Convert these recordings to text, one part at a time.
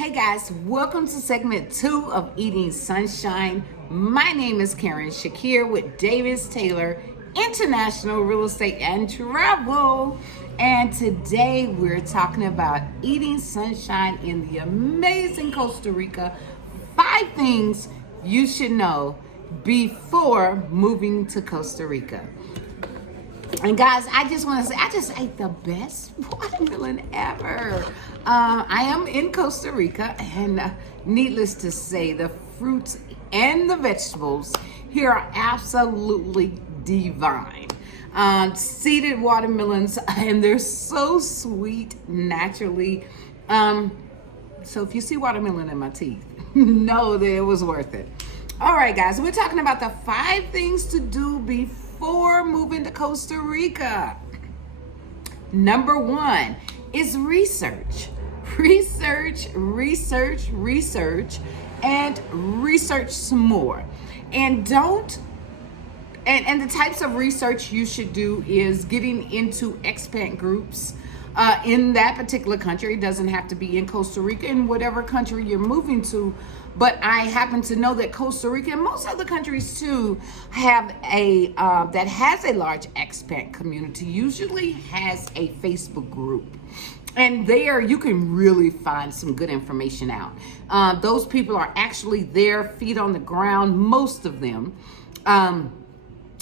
Hey guys, welcome to segment 2 of Eating Sunshine. My name is Karen Shakir with Davis Taylor International Real Estate and Travel. And today we're talking about eating sunshine in the amazing Costa Rica. 5 things you should know before moving to Costa Rica. And guys, I just want to say, I just ate the best watermelon ever. I am in Costa Rica, and needless to say, the fruits and the vegetables here are absolutely divine. Seeded watermelons, and they're so sweet naturally. So if you see watermelon in my teeth, know that it was worth it. All right, guys, we're talking about the 5 things to do before moving to Costa Rica. Number 1 is research. Research, and research some more. And the types of research you should do is getting into expat groups in that particular country. It doesn't have to be in Costa Rica, in whatever country you're moving to. But I happen to know that Costa Rica and most other countries too have that has a large expat community, usually has a Facebook group. And there you can really find some good information out. Those people are actually there, feet on the ground, most of them,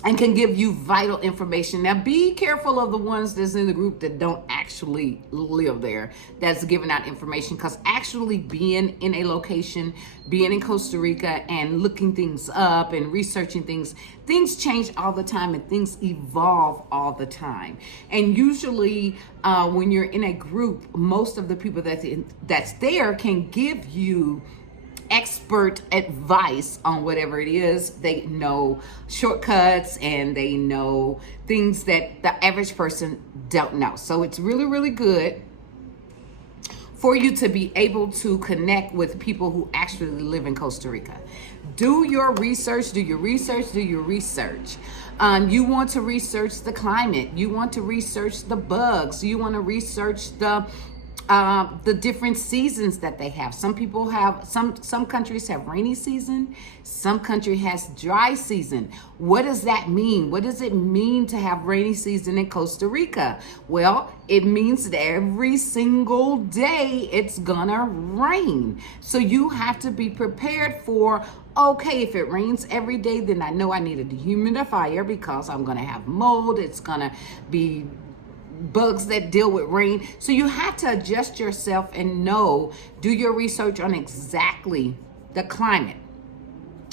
and can give you vital information. Now, be careful of the ones that's in the group that don't actually live there, that's giving out information, because actually being in a location, being in Costa Rica and looking things up and researching things change all the time and things evolve all the time. And usually when you're in a group, most of the people that's there can give you expert advice on whatever it is. They know shortcuts and they know things that the average person don't know. So it's really, really good for you to be able to connect with people who actually live in Costa Rica. Do your research. You want to research the climate. You want to research the bugs. You want to research the different seasons that they have. Some people have, some countries have rainy season. Some country has dry season. What does that mean? What does it mean to have rainy season in Costa Rica? Well, it means that every single day it's gonna rain. So you have to be prepared for, okay, if it rains every day, then I know I need a dehumidifier because I'm gonna have mold. It's gonna be bugs that deal with rain. So you have to adjust yourself and do your research on exactly the climate.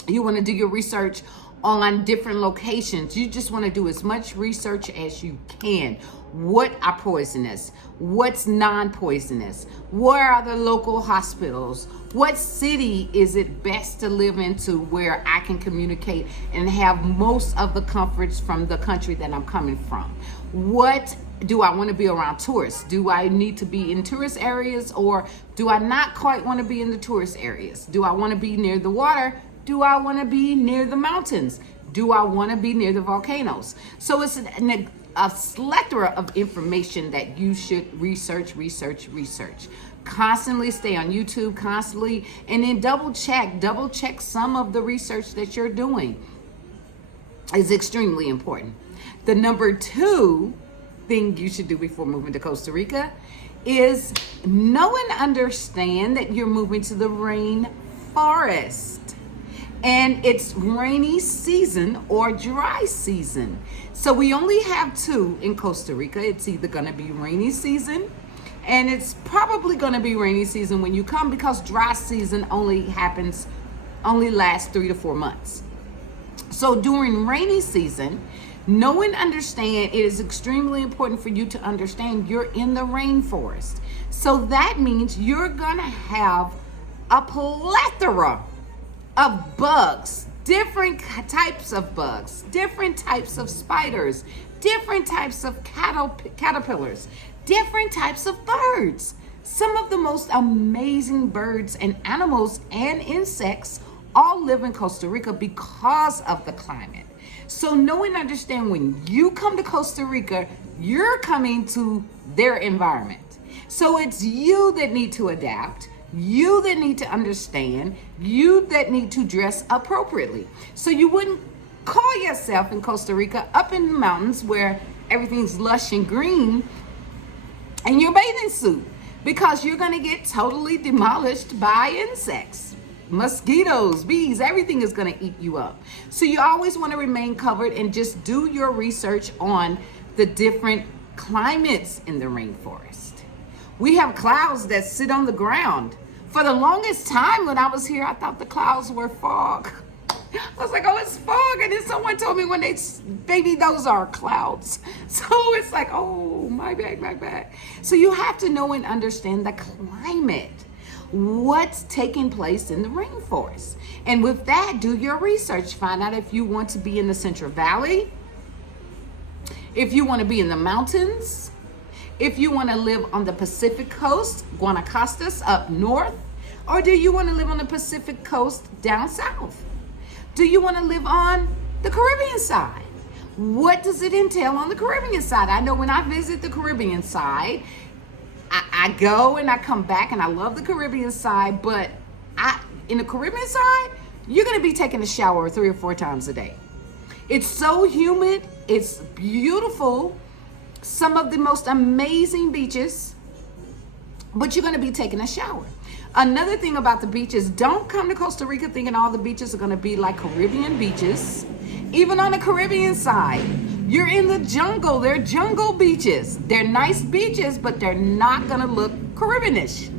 You want to do your research on different locations. You just want to do as much research as you can. What are poisonous? What's non-poisonous? Where are the local hospitals? What city is it best to live into where I can communicate and have most of the comforts from the country that I'm coming from? What do I want to be around tourists? Do I need to be in tourist areas, or do I not quite want to be in the tourist areas? Do I want to be near the water? Do I want to be near the mountains? Do I want to be near the volcanoes? So it's a plethora of information that you should research. Constantly stay on YouTube, constantly, and then double check some of the research that you're doing is extremely important. The number 2 thing you should do before moving to Costa Rica is know and understand that you're moving to the rainforest. And it's rainy season or dry season. So we only have 2 in Costa Rica. It's either going to be rainy season, and it's probably going to be rainy season when you come, because dry season only lasts 3 to 4 months. So during rainy season, know and understand, it is extremely important for you to understand you're in the rainforest. So that means you're going to have a plethora of bugs, different types of bugs, different types of spiders, different types of caterpillars, different types of birds. Some of the most amazing birds and animals and insects all live in Costa Rica because of the climate. So know and understand, when you come to Costa Rica, you're coming to their environment. So it's you that need to adapt, you that need to understand, you that need to dress appropriately. So you wouldn't call yourself in Costa Rica up in the mountains where everything's lush and green in your bathing suit, because you're going to get totally demolished by insects, mosquitoes, bees. Everything is going to eat you up. So you always want to remain covered and just do your research on the different climates in the rainforest. We have clouds that sit on the ground. For the longest time when I was here, I thought the clouds were fog. I was like, oh, it's fog. And then someone told me baby, those are clouds. So it's like, oh, my bad. So you have to know and understand the climate, what's taking place in the rainforest. And with that, do your research. Find out if you want to be in the Central Valley, if you want to be in the mountains, if you want to live on the Pacific coast, Guanacostas up north, or do you want to live on the Pacific coast down south? Do you want to live on the Caribbean side? What does it entail on the Caribbean side? I know when I visit the Caribbean side, I go and I come back and I love the Caribbean side, but in the Caribbean side, you're going to be taking a shower 3 or 4 times a day. It's so humid. It's beautiful. Some of the most amazing beaches, but you're going to be taking a shower. Another thing about the beaches, don't come to Costa Rica thinking all the beaches are going to be like Caribbean beaches. Even on the Caribbean side, you're in the jungle. They're jungle beaches. They're nice beaches, but they're not going to look Caribbeanish.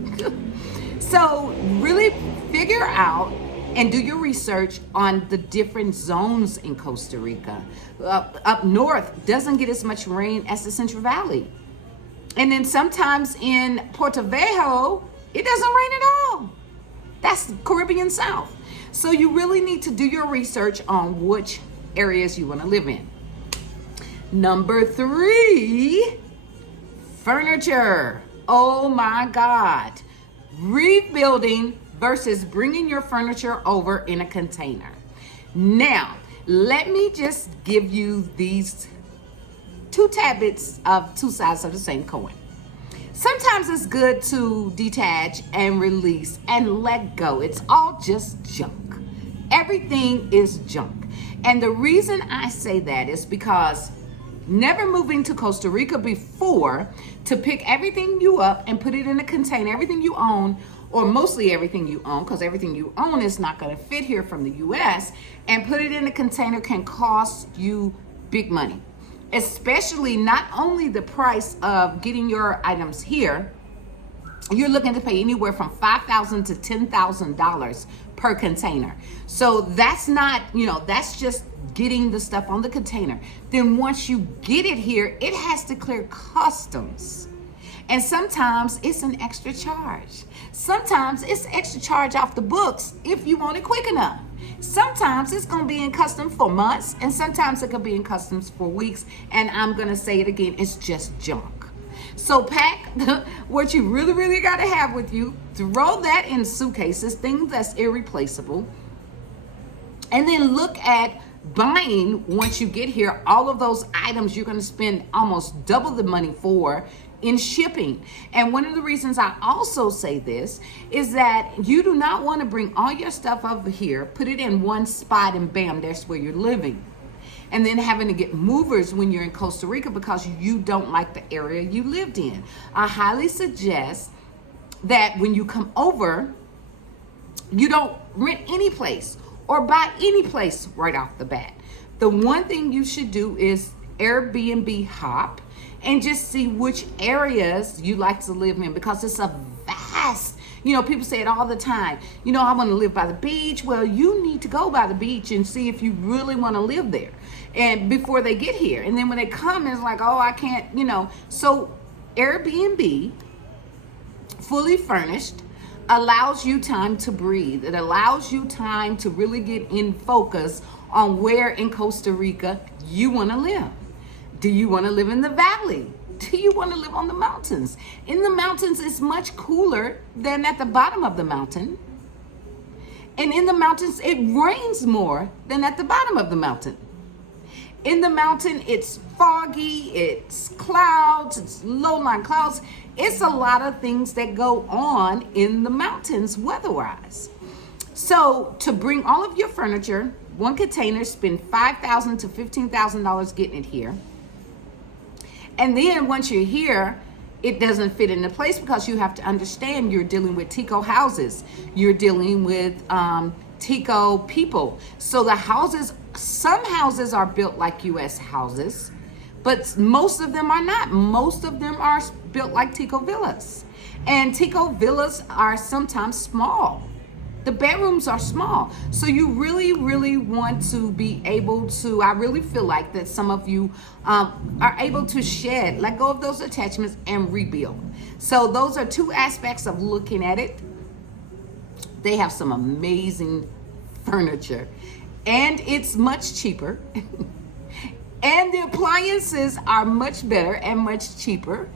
So really figure out and do your research on the different zones in Costa Rica. Up north doesn't get as much rain as the Central Valley. And then sometimes in Puerto Viejo, it doesn't rain at all. That's Caribbean South. So you really need to do your research on which areas you want to live in. Number 3, furniture. Oh my God. Rebuilding versus bringing your furniture over in a container. Now, let me just give you these 2 tidbits of 2 sides of the same coin. Sometimes it's good to detach and release and let go. It's all just junk. Everything is junk. And the reason I say that is because never moving to Costa Rica before to pick everything you up and put it in a container, everything you own, or mostly everything you own, because everything you own is not going to fit here from the US, and put it in a container can cost you big money. Especially not only the price of getting your items here, you're looking to pay anywhere from $5,000 to $10,000 per container. So that's not, that's just getting the stuff on the container. Then once you get it here, it has to clear customs. And sometimes it's an extra charge. Sometimes it's extra charge off the books if you want it quick enough. Sometimes it's going to be in customs for months, and sometimes it could be in customs for weeks. And I'm going to say it again, it's just junk. So pack what you really, really got to have with you. Throw that in suitcases, things that's irreplaceable. And then look at buying, once you get here, all of those items you're going to spend almost double the money for in shipping. And one of the reasons I also say this is that you do not want to bring all your stuff over here, put it in one spot, and bam, that's where you're living. And then having to get movers when you're in Costa Rica because you don't like the area you lived in. I highly suggest that when you come over, you don't rent any place or buy any place right off the bat. The one thing you should do is Airbnb hop and just see which areas you like to live in, because it's a vast, people say it all the time, I want to live by the beach. Well, you need to go by the beach and see if you really want to live there, and before they get here. And then when they come, it's like, oh, I can't, So Airbnb, fully furnished, allows you time to breathe. It allows you time to really get in focus on where in Costa Rica you want to live. Do you want to live in the valley? Do you want to live on the mountains? In the mountains, it's much cooler than at the bottom of the mountain. And in the mountains, it rains more than at the bottom of the mountain. In the mountain, it's foggy, it's clouds, it's low-lying clouds. It's a lot of things that go on in the mountains weather-wise. So to bring all of your furniture, one container, spend $5,000 to $15,000 getting it here. And then once you're here, it doesn't fit into place because you have to understand you're dealing with Tico houses. You're dealing with Tico people. So the houses, some houses are built like U.S. houses, but most of them are not. Most of them are built like Tico villas. And Tico villas are sometimes small. The bedrooms are small. So you really, really want to be able to, I really feel like that some of you are able to shed, let go of those attachments and rebuild. So those are two aspects of looking at it. They have some amazing furniture and it's much cheaper. And the appliances are much better and much cheaper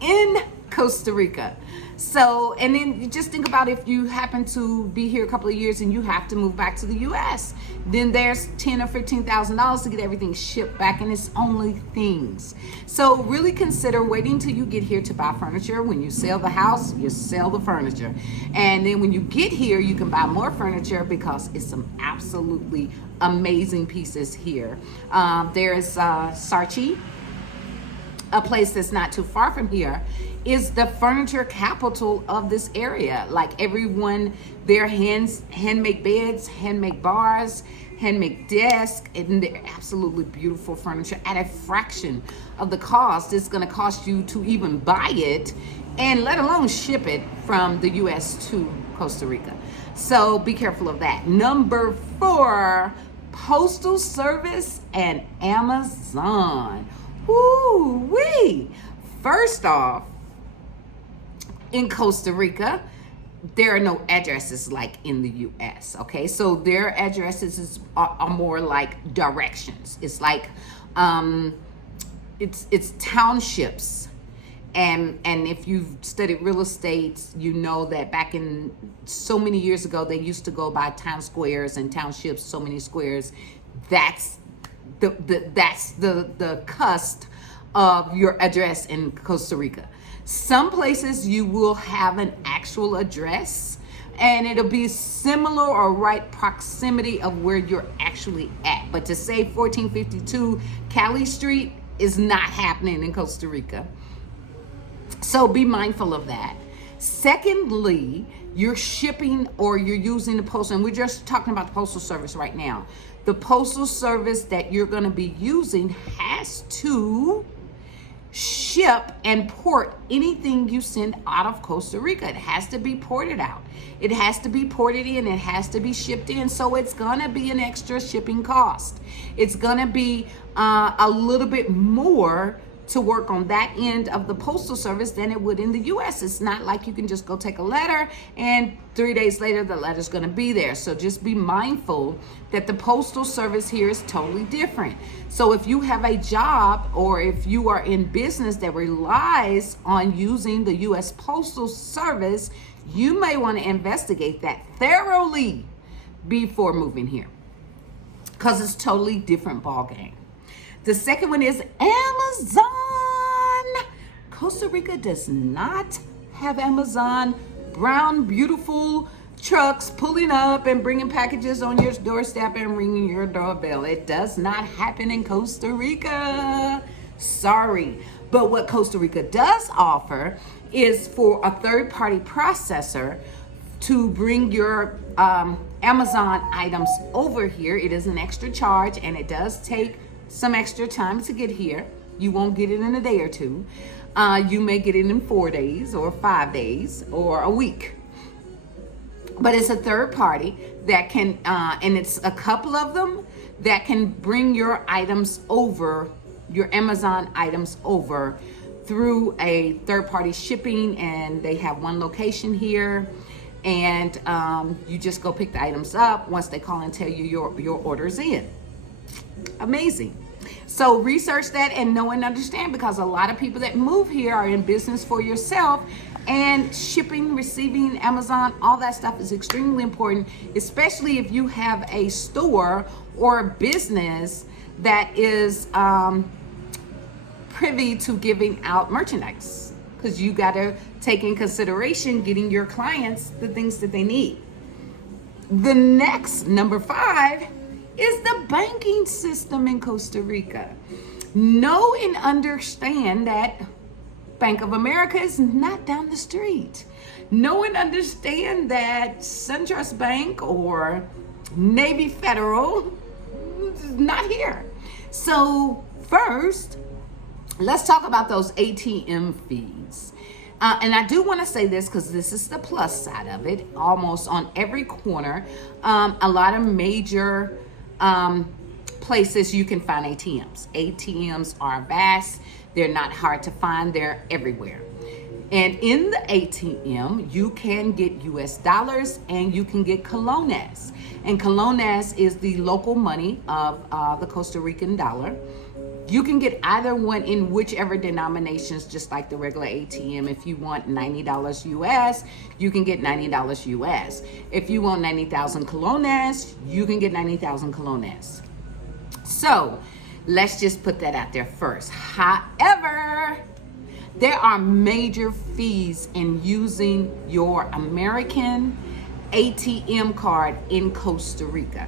in Costa Rica. So, and then you just think about if you happen to be here a couple of years and you have to move back to the U.S., then there's $10,000 or $15,000 to get everything shipped back, and it's only things. So really consider waiting till you get here to buy furniture. When you sell the house, you sell the furniture. And then when you get here, you can buy more furniture because it's some absolutely amazing pieces here. There's Sarchi, a place that's not too far from here, is the furniture capital of this area. Like everyone, their handmade beds, handmade bars, handmade desks, and they're absolutely beautiful furniture at a fraction of the cost it's gonna cost you to even buy it, and let alone ship it from the US to Costa Rica. So be careful of that. Number 4, Postal Service and Amazon. Woo-wee! First off, in Costa Rica, there are no addresses like in the US, okay? So their addresses are more like directions. It's like, it's townships. And if you've studied real estate, you know that back in so many years ago, they used to go by town squares and townships, so many squares. That's the cusp of your address in Costa Rica. Some places you will have an actual address and it'll be similar or right proximity of where you're actually at. But to say 1452 Cali Street is not happening in Costa Rica. So be mindful of that. Secondly, you're shipping or you're using the postal, and we're just talking about the postal service right now. The postal service that you're going to be using has to ship and port anything you send out of Costa Rica. It has to be ported out. It has to be ported in. It has to be shipped in. So it's going to be an extra shipping cost. It's going to be a little bit more to work on that end of the postal service than it would in the US. It's not like you can just go take a letter and 3 days later the letter's gonna be there. So just be mindful that the postal service here is totally different. So if you have a job or if you are in business that relies on using the US Postal Service, you may wanna investigate that thoroughly before moving here, because it's totally different ballgame. The second one is Amazon. Costa Rica does not have Amazon. Brown, beautiful trucks pulling up and bringing packages on your doorstep and ringing your doorbell. It does not happen in Costa Rica. Sorry. But what Costa Rica does offer is for a third-party processor to bring your Amazon items over here. It is an extra charge and it does take some extra time to get here. You won't get it in a day or two. You may get it in 4 days or 5 days or a week. But it's a third party that can, and it's a couple of them that can bring your items over, your Amazon items over through a third party shipping, and they have one location here. And you just go pick the items up once they call and tell you your order's in. Amazing. So research that and know and understand, because a lot of people that move here are in business for yourself, and shipping, receiving, Amazon, all that stuff is extremely important, especially if you have a store or a business that is privy to giving out merchandise, because you got to take in consideration getting your clients the things that they need. The next, number 5, is the banking system in Costa Rica. Know and understand that Bank of America is not down the street. Know and understand that SunTrust Bank or Navy Federal is not here. So first, let's talk about those ATM fees. And I do want to say this because this is the plus side of it. Almost on every corner, a lot of major places you can find ATMs. ATMs are vast. They're not hard to find. They're everywhere. And in the ATM, you can get US dollars and you can get colones. And colones is the local money of the Costa Rican dollar. You can get either one in whichever denominations, just like the regular ATM. If you want $90 US, you can get $90 US. If you want 90,000 colones, you can get 90,000 colones. So let's just put that out there first. However, there are major fees in using your American ATM card in Costa Rica.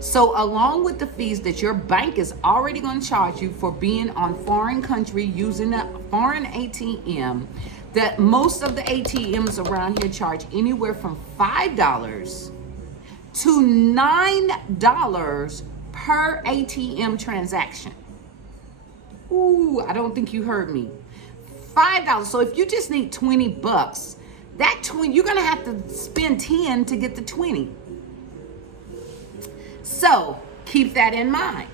So along with the fees that your bank is already going to charge you for being on foreign country using a foreign ATM, that most of the ATMs around here charge anywhere from $5 to $9 per ATM transaction. Ooh, I don't think you heard me. $5. So if you just need $20, you're going to have to spend 10 to get the 20. So keep that in mind.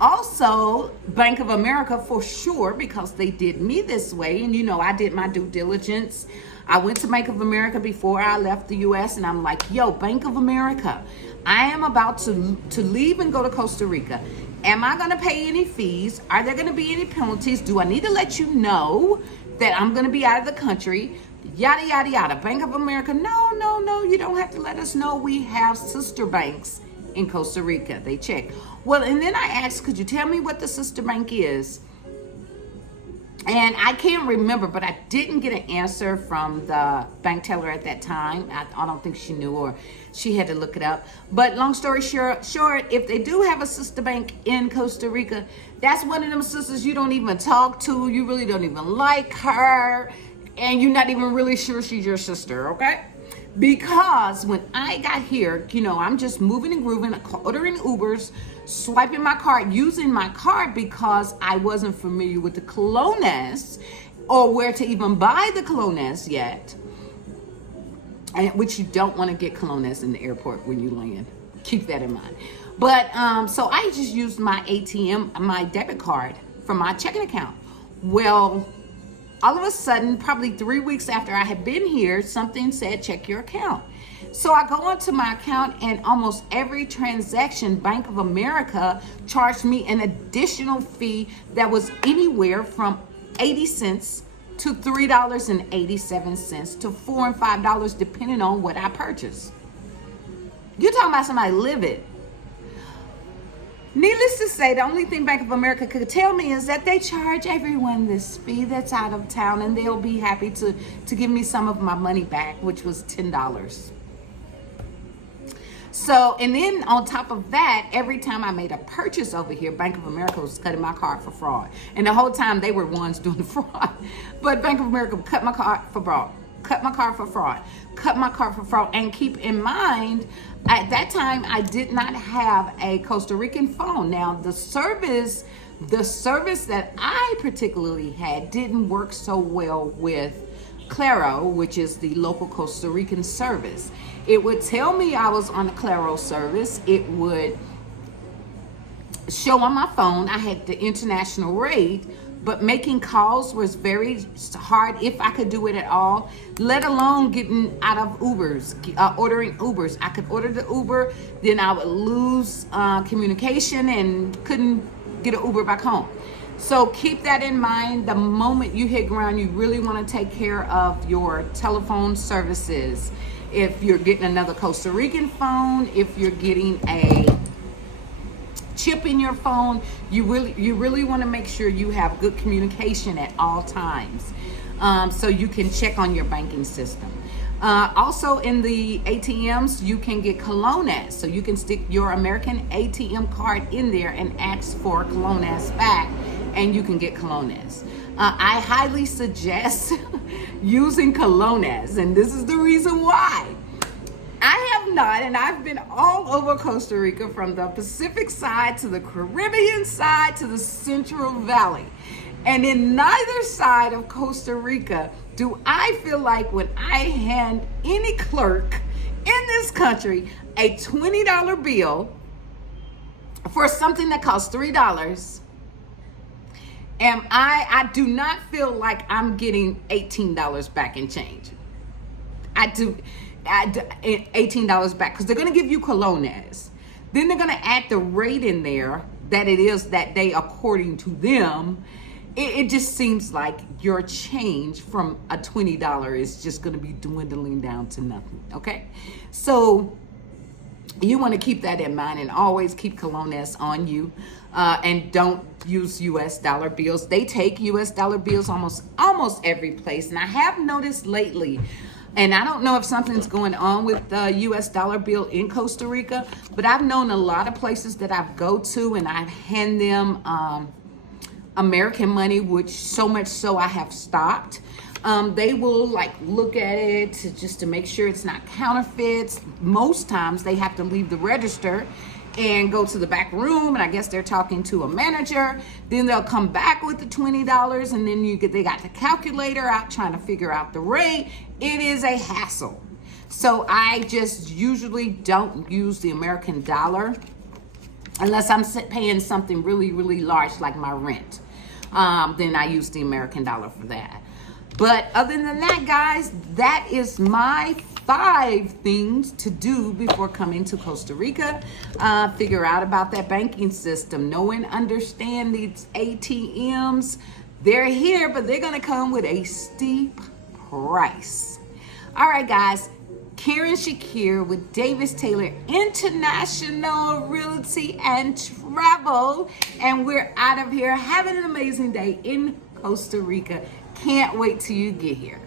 Also, Bank of America for sure, because they did me this way, and I did my due diligence. I went to Bank of America before I left the US, and I'm like, yo, Bank of America, I am about to leave and go to Costa Rica. Am I going to pay any fees? Are there going to be any penalties? Do I need to let you know that I'm going to be out of the country? Yada, yada, yada. Bank of America, no, you don't have to let us know. We have sister banks in Costa Rica. They check. Well, and then I asked, could you tell me what the sister bank is? And I can't remember, but I didn't get an answer from the bank teller at that time. I don't think she knew, or she had to look it up. But long story short, if they do have a sister bank in Costa Rica, that's one of them sisters you don't even talk to. You really don't even like her. And you're not even really sure she's your sister, okay? Because when I got here, I'm just moving and grooving, ordering Ubers, swiping my card, using my card because I wasn't familiar with the colones or where to even buy the colones yet. Which you don't want to get colones in the airport when you land. Keep that in mind. But so I just used my ATM, my debit card from my checking account. Well, all of a sudden, probably 3 weeks after I had been here, something said, check your account. So I go onto my account, and almost every transaction, Bank of America charged me an additional fee that was anywhere from 80 cents to $3.87 to $4 and $5, depending on what I purchased. You're talking about somebody livid. Needless to say, the only thing Bank of America could tell me is that they charge everyone this fee that's out of town, and they'll be happy to give me some of my money back, which was $10. So, and then on top of that, every time I made a purchase over here, Bank of America was cutting my card for fraud. And the whole time they were ones doing the fraud. But Bank of America cut my card for fraud. Cut my card for fraud. Cut my card for fraud. And keep in mind, at that time, I did not have a Costa Rican phone. Now, the service that I particularly had didn't work so well with Claro, which is the local Costa Rican service. It would tell me I was on the Claro service. It would show on my phone I had the international rate, but making calls was very hard, if I could do it at all, let alone getting out of Ubers, ordering Ubers. I could order the Uber, then I would lose communication and couldn't get an Uber back home. So keep that in mind. The moment you hit ground, you really want to take care of your telephone services. If you're getting another Costa Rican phone, if you're getting a chip in your phone. You really want to make sure you have good communication at all times, so you can check on your banking system. Also in the ATMs, you can get colones. So you can stick your American ATM card in there and ask for colones back, and you can get colones. I highly suggest using colones, and this is the reason why. I have not, and I've been all over Costa Rica, from the Pacific side to the Caribbean side to the Central Valley. And in neither side of Costa Rica do I feel like, when I hand any clerk in this country a $20 bill for something that costs $3, and I do not feel like I'm getting $18 back in change. I do $18 back, because they're going to give you colones. Then they're going to add the rate in there that it is that day according to them. It just seems like your change from a $20 is just going to be dwindling down to nothing. Okay, so you want to keep that in mind, and always keep colones on you, and don't use US dollar bills. They take US dollar bills almost every place, and I have noticed lately, and I don't know if something's going on with the US dollar bill in Costa Rica, but I've known a lot of places that I've go to, and I've hand them American money, which so much so I have stopped. They will like look at it just to make sure it's not counterfeits. Most times they have to leave the register and go to the back room, and I guess they're talking to a manager. Then they'll come back with the $20, and then they got the calculator out trying to figure out the rate. It is a hassle. So I just usually don't use the American dollar unless I'm paying something really, really large like my rent. Then I use the American dollar for that. But other than that, guys, that is my 5 things to do before coming to Costa Rica. Figure out about that banking system. Know and understand these ATMs. They're here, but they're going to come with a steep price. All right, guys. Karen Shakir with Davis Taylor International Realty and Travel. And we're out of here. Having an amazing day in Costa Rica. Can't wait till you get here.